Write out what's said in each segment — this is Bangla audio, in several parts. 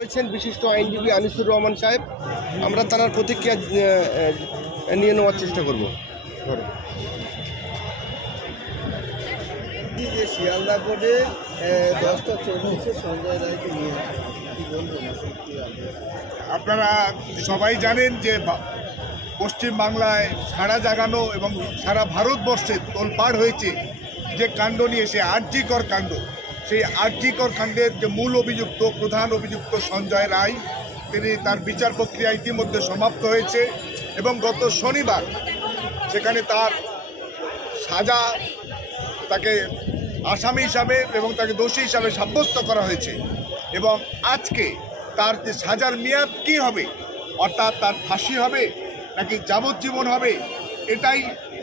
হয়েছেন বিশিষ্ট আইনজীবী আনিসুর রহমান সাহেব। আমরা তার প্রতিক্রিয়া নিয়ে নেওয়ার চেষ্টা করব। শিয়ালদা কোর্টে 10টা 24 সঞ্জয় রায়কে নিয়ে কি বলবেন? আপনারা সবাই জানেন যে পশ্চিমবাংলায় সাড়া জাগানো এবং সারা ভারতবর্ষে তোলপাড় হয়েছে যে কাণ্ড নিয়ে, সে আরজিকর কাণ্ড। সেই আরজিকর কাণ্ডের যে মূল অভিযুক্ত, প্রধান অভিযুক্ত সঞ্জয় রায়, তিনি তার বিচার প্রক্রিয়া ইতিমধ্যে সমাপ্ত হয়েছে এবং গত শনিবার সেখানে তার সাজা, তাকে আসামি হিসাবে এবং তাকে দোষী হিসাবে সাব্যস্ত করা হয়েছে। এবং আজকে তার যে সাজার মেয়াদ কী হবে, অর্থাৎ তার ফাঁসি হবে নাকি যাবজ্জীবন হবে, এটাই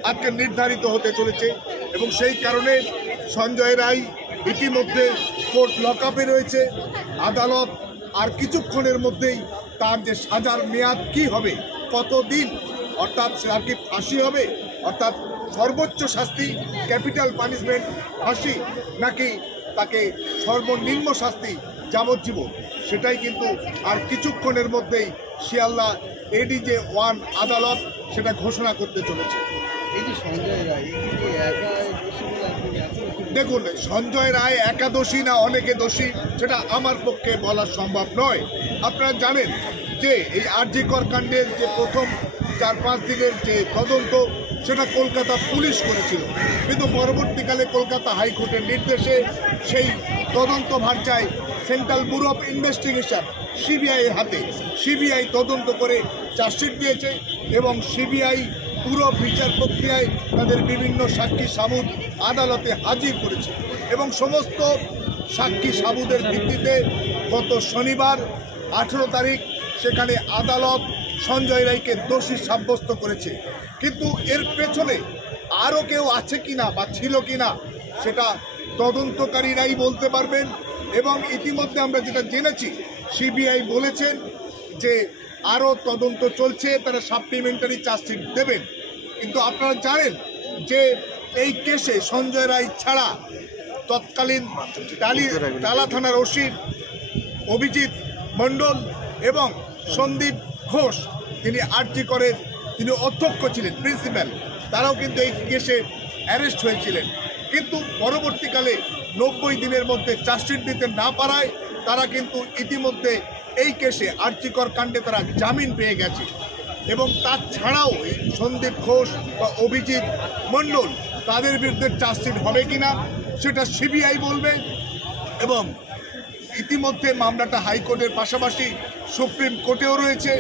আজকে নির্ধারিত হতে চলেছে। এবং সেই কারণে সঞ্জয় রায় ইতিমধ্যে কোর্ট লকআপে রয়েছে। আদালত আর কিছুক্ষণের মধ্যেই তার যে সাজার মেয়াদ কি হবে, কতদিন, অর্থাৎ তার কি ফাঁসি হবে, অর্থাৎ সর্বোচ্চ শাস্তি ক্যাপিটাল পানিশমেন্ট ফাঁসি, নাকি তাকে সর্বনিম্ন শাস্তি যাবজ্জীবন, সেটাই কিন্তু আর কিছুক্ষণের মধ্যেই শিয়ালদা এডিজে 1 আদালত সেটা ঘোষণা করতে চলেছে। এই যে সঞ্জয় রায় দেখুন, সঞ্জয় রায় একা দোষী না অনেকে দোষী, সেটা আমার পক্ষে বলা সম্ভব নয়। আপনারা জানেন যে এই আরজিকর কাণ্ডের যে প্রথম 4-5 দিনের যে তদন্ত, সেটা কলকাতা পুলিশ করেছিল, কিন্তু পরবর্তীকালে কলকাতা হাইকোর্টের নির্দেশে সেই তদন্ত ভার যায় সেন্ট্রাল ব্যুরো অফ ইনভেস্টিগেশন সিবিআইয়ের হাতে। সিবিআই তদন্ত করে চার্জশিট দিয়েছে এবং সিবিআই পুরো বিচার প্রক্রিয়ায় তাদের বিভিন্ন সাক্ষী সাবুত আদালতে হাজির করেছে এবং সমস্ত সাক্ষী সাবুতের ভিত্তিতে গত শনিবার 18 তারিখ সেখানে আদালত সঞ্জয় রায়কে দোষী সাব্যস্ত করেছে। কিন্তু এর পেছনে আরও কেউ আছে কিনা বা ছিল কিনা, সেটা তদন্তকারীরাই বলতে পারবেন। এবং ইতিমধ্যে আমরা যেটা জেনেছি, সিবিআই বলেছেন যে আরও তদন্ত চলছে, তারা সাপ্লিমেন্টারি চার্জশিট দেবেন। কিন্তু আপনারা জানেন যে এই কেসে সঞ্জয় রায় ছাড়া তৎকালীন টালা থানার ওসি অভিজিৎ মণ্ডল এবং সন্দীপ ঘোষ, তিনি আরজিকরের তিনি অধ্যক্ষ ছিলেন, প্রিন্সিপাল, তারাও কিন্তু এই কেসে অ্যারেস্ট হয়েছিলেন। কিন্তু পরবর্তীকালে 90 দিনের মধ্যে চার্জশিট দিতে না পারায় তারা কিন্তু ইতিমধ্যে এই কেসে আরজিকর কাণ্ডে তারা জামিন পেয়ে গেছে। এবং তাছাড়াও সন্দীপ ঘোষ বা অভিজিৎ মণ্ডল, তাদের বিরুদ্ধে চার্জশিট হবে কিনা সেটা সিবিআই বলবে। এবং ইতিমধ্যে মামলাটা হাইকোর্টের পাশাপাশি সুপ্রিম কোর্টেও রয়েছে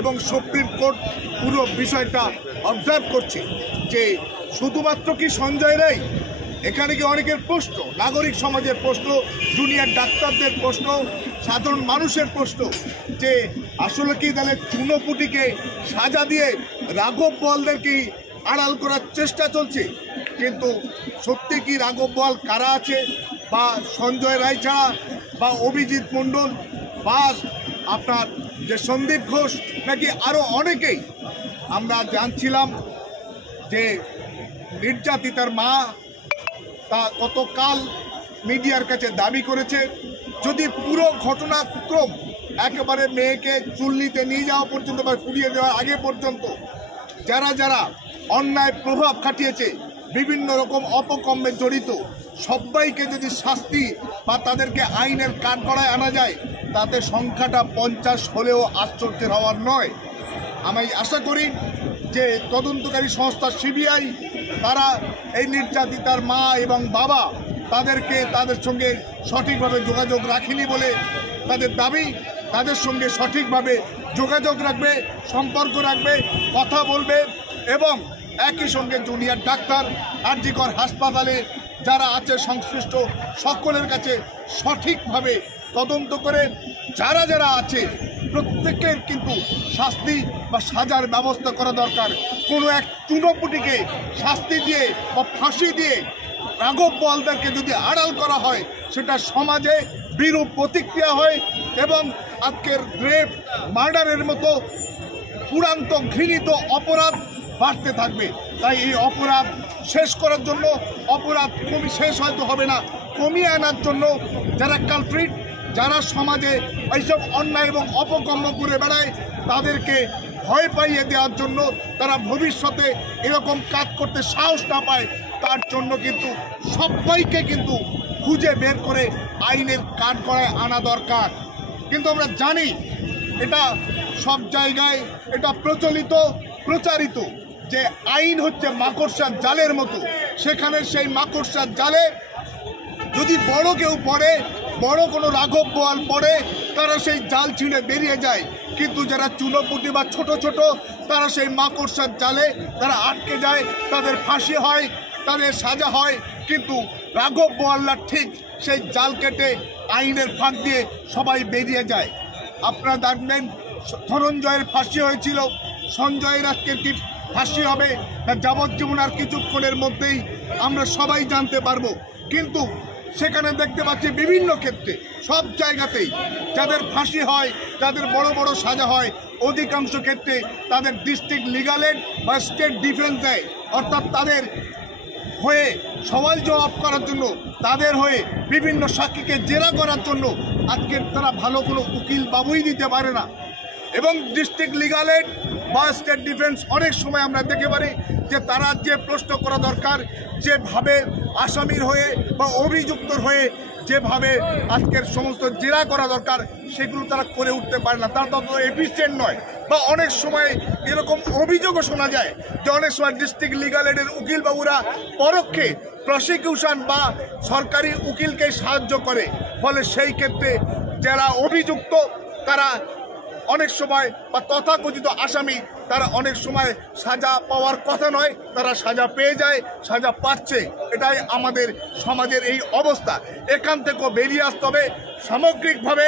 এবং সুপ্রিম কোর্ট পুরো বিষয়টা অবজার্ভ করছে যে শুধুমাত্র কি সঞ্জয় রায়, এখানে কি অনেকের প্রশ্ন, নাগরিক সমাজের প্রশ্ন, জুনিয়র ডাক্তারদের প্রশ্ন, সাধারণ মানুষের প্রশ্ন, যে আসলে কি তাহলে চুনোপুটিকে সাজা দিয়ে রাঘব বোয়ালদেরকে আড়াল করার চেষ্টা চলছে। কিন্তু সত্যি কি রাঘব বোয়াল কারা আছে, বা সঞ্জয় রায় ছাড়া বা অভিজিৎ মণ্ডল বা আপনার যে সন্দীপ ঘোষ, নাকি আরও অনেকেই? আমরা জানছিলাম যে নির্যাতিতার মা তা গতকাল মিডিয়ার কাছে দাবি করেছে, যদি পুরো ঘটনাক্রম একেবারে মেয়েকে চুল্লিতে নিয়ে যাওয়া পর্যন্ত বা পুড়িয়ে দেওয়ার আগে পর্যন্ত যারা যারা অন্যায় প্রভাব খাটিয়েছে, বিভিন্ন রকম অপকর্মে জড়িত, সবাইকে যদি শাস্তি বা তাদেরকে আইনের কাঠগড়ায় আনা যায়, তাতে সংখ্যাটা 50 হলেও আশ্চর্যের হওয়ার নয়। আমি আশা করি যে তদন্তকারী সংস্থা সিবিআই, তারা এই নির্যাতিতার মা এবং বাবা, তাদের সঙ্গে সঠিকভাবে যোগাযোগ রাখেনি বলে তাদের দাবি, তাদের সঙ্গে সঠিকভাবে যোগাযোগ রাখবে, সম্পর্ক রাখবে, কথা বলবে এবং একই সঙ্গে জুনিয়র ডাক্তার, আরজিকর হাসপাতালে যারা আছে সংশ্লিষ্ট সকলের কাছে সঠিকভাবে তদন্ত করে যারা যারা আছে প্রত্যেকের কিন্তু শাস্তি বা সাজার ব্যবস্থা করা দরকার। কোনো এক চুনোপুটিকে শাস্তি দিয়ে বা ফাঁসি দিয়ে রাঘব বোয়ালদেরকে যদি আড়াল করা হয়, সেটা সমাজে বিরূপ প্রতিক্রিয়া হয় এবং আজকের রেপ, মার্ডারের মতো চূড়ান্ত ঘৃণিত অপরাধ বাড়তে থাকবে। তাই এই অপরাধ শেষ করার জন্য, অপরাধ শেষ হয়তো হবে না, কমিয়ে আনার জন্য যারা কালপ্রিট যারা সমাজে এইসব অন্যায় এবং অপকর্ম করে বেড়ায় তাদেরকে ভয় পাইয়ে দেওয়ার জন্য, তারা ভবিষ্যতে এরকম কাজ করতে সাহস না পায়, তার জন্য কিন্তু সবাইকে কিন্তু খুঁজে বের করে আইনের কাঠগড়ায় আনা দরকার। কিন্তু আমরা জানি এটা সব জায়গায় এটা প্রচারিত যে আইন হচ্ছে মাকড়সার জালের মতো। সেখানে সেই মাকড়সার জালে যদি বড় কেউ পড়ে, বড় কোনো রাঘব বোয়াল পড়ে, তারা সেই জাল ছিঁড়ে বেরিয়ে যায়। কিন্তু যারা চুনোপুটি বা ছোট ছোট, তারা সেই মাকড়সার জালে তারা আটকে যায়, তাদের ফাঁসি হয়, তাদের সাজা হয়। কিন্তু রাঘব বোয়ালরা ঠিক সেই জাল কেটে আইনের ফাঁক দিয়ে সবাই বেরিয়ে যায়। আপনারা জানবেন ধনঞ্জয়ের ফাঁসি হয়েছিল, সঞ্জয়ের আজকের কি ফাঁসি হবে না যাবজ্জীবন আর কিছুক্ষণের মধ্যেই আমরা সবাই জানতে পারবো। কিন্তু সেখানে দেখতে পাচ্ছি বিভিন্ন ক্ষেত্রে সব জায়গাতেই যাদের ফাঁসি হয়, যাদের বড় বড় সাজা হয়, অধিকাংশ ক্ষেত্রে তাদের ডিস্ট্রিক্ট লিগাল এড বা স্টেট ডিফেন্স দেয়, অর্থাৎ তাদের হয়ে সওয়াল জবাব করার জন্য, তাদের হয়ে বিভিন্ন সাক্ষীকে জেরা করার জন্য আজকে তারা ভালো কোনো উকিল বাবুই দিতে পারে না। এবং ডিস্ট্রিক্ট লিগাল এড বা স্টেট ডিফেন্স অনেক সময় আমরা দেখতে পারি যে তারা যে প্রশ্ন করা দরকার, যেভাবে আসামির হয়ে বা অভিযুক্তর হয়ে যেভাবে আজকের সমস্ত জেরা করা দরকার সেগুলো তারা করে উঠতে পারে না, তারা তত এফিসিয়েন্ট নয়। বা অনেক সময় এরকম অভিযোগও শোনা যায় যে অনেক সময় ডিস্ট্রিক্ট লিগাল এডের উকিলবাবুরা পরোক্ষে প্রসিকিউশন বা সরকারি উকিলকে সাহায্য করে, ফলে সেই ক্ষেত্রে যারা অভিযুক্ত তারা অনেক সময় বা তথাকথিত আসামি তারা অনেক সময় সাজা পাওয়ার কথা নয়, তারা সাজা পেয়ে যায়, সাজা পাচ্ছে। এটাই আমাদের সমাজের এই অবস্থা। এখান থেকেও বেরিয়ে আসতে হবে। সামগ্রিকভাবে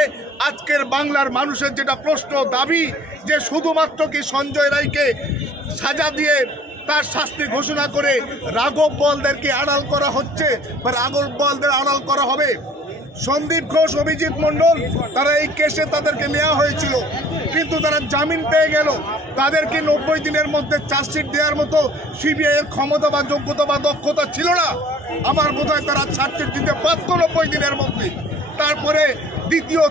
আজকের বাংলার মানুষের যেটা প্রশ্ন, দাবি, যে শুধুমাত্র কি সঞ্জয় রায়কে সাজা দিয়ে তার শাস্তি ঘোষণা করে রাঘব বোয়ালদেরকে আড়াল করা হচ্ছে বা রাঘব বোয়ালদের আড়াল করা হবে? সন্দীপ ঘোষ, অভিজিৎ মণ্ডল তারা এই কেসে তাদেরকে নেওয়া হয়েছিল, কিন্তু তারা জামিন পেয়ে গেল। তাদেরকে 90 দিনের মধ্যে চার্জশিট দেওয়ার মতো সিবিআই এর ক্ষমতা বা যোগ্যতা বা দক্ষতা ছিল না। আমার বোধ হয় তারা চার্জশিট দিতে পারত 90 দিনের মধ্যে। তারপরে তৃতীয়,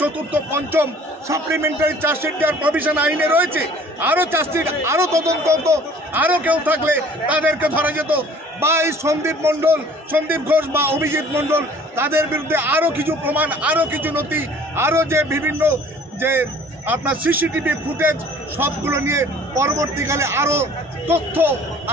চতুর্থ, পঞ্চম সাপ্লিমেন্টারি চার্জশিট দেওয়ার প্রভিশন আইনে রয়েছে। আরও চার্জশিট, আরও তদন্ত হতো, আরও কেউ থাকলে তাদেরকে ধরা যেত। বা এই সন্দীপ ঘোষ বা অভিজিৎ মণ্ডল তাদের বিরুদ্ধে আরও কিছু প্রমাণ, আরও কিছু নথি, আরও যে বিভিন্ন যে আপনার সিসিটিভি ফুটেজ সবগুলো নিয়ে পরবর্তীকালে আরও তথ্য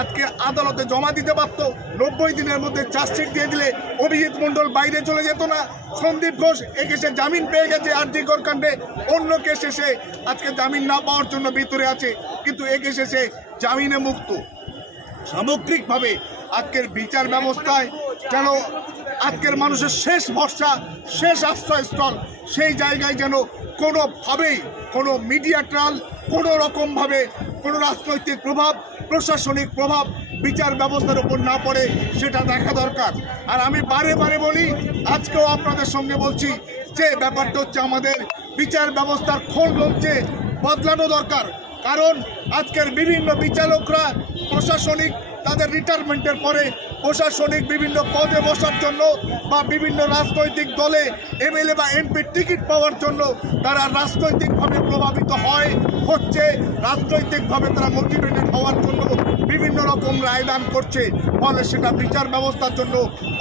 আজকে আদালতে জমা দিতে পারত। 90 দিনের মধ্যে চার্জশিট দিয়ে দিলে অভিজিৎ মণ্ডল বাইরে চলে যেত না। সন্দীপ ঘোষ এ কেসে জামিন পেয়ে গেছে আরজিকর কাণ্ডে, অন্য কেসে সে আজকে জামিন না পাওয়ার জন্য ভিতরে আছে, কিন্তু এ কেসে সে জামিনে মুক্ত। সামগ্রিকভাবে আজকের বিচার ব্যবস্থায় যেন আজকের মানুষের শেষ ভরসা, শেষ আশ্রয়স্থল, সেই জায়গায় যেন কোনোভাবেই কোনো মিডিয়া ট্রায়াল, কোনো রকমভাবে কোনো রাজনৈতিক প্রভাব, প্রশাসনিক প্রভাব বিচার ব্যবস্থার উপর না পড়ে সেটা দেখা দরকার। আর আমি বারে বারে বলি, আজকেও আপনাদের সঙ্গে বলছি যে ব্যাপারটা হচ্ছে আমাদের বিচার ব্যবস্থার খোল হচ্ছে বদলানো দরকার। কারণ আজকের বিভিন্ন বিচারকরা প্রশাসনিক তাদের রিটায়ারমেন্টের পরে প্রশাসনিক বিভিন্ন পদে বসার জন্য বা বিভিন্ন রাজনৈতিক দলে এমএলএ বা এমপির টিকিট পাওয়ার জন্য তারা রাজনৈতিকভাবে প্রভাবিত হচ্ছে, রাজনৈতিকভাবে তারা মোটিভেটেড হওয়ার জন্য বিভিন্ন রকম রায়দান করছে। ফলে সেটা বিচার ব্যবস্থার জন্য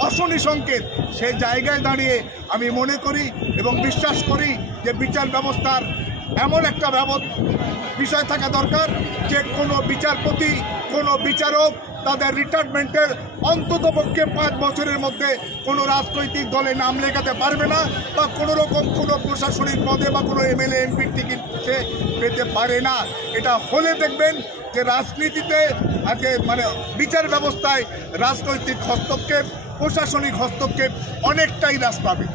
অশনি সংকেত। সেই জায়গায় দাঁড়িয়ে আমি মনে করি এবং বিশ্বাস করি যে বিচার ব্যবস্থার এমন একটা বিষয় থাকা দরকার যে কোনো বিচারপতি, কোনো বিচারক তাদের রিটায়ারমেন্টের অন্ততপক্ষে 5 বছরের মধ্যে কোনো রাজনৈতিক দলে নাম লেখাতে পারবে না বা কোনো রকম কোনো প্রশাসনিক পদে বা কোনো এমএলএ এমপির টিকিট সে পেতে পারে না। এটা হলে দেখবেন যে রাজনীতিতে আজকে বিচার ব্যবস্থায় রাজনৈতিক হস্তক্ষেপ, প্রশাসনিক হস্তক্ষেপ অনেকটাই হ্রাস পাবে।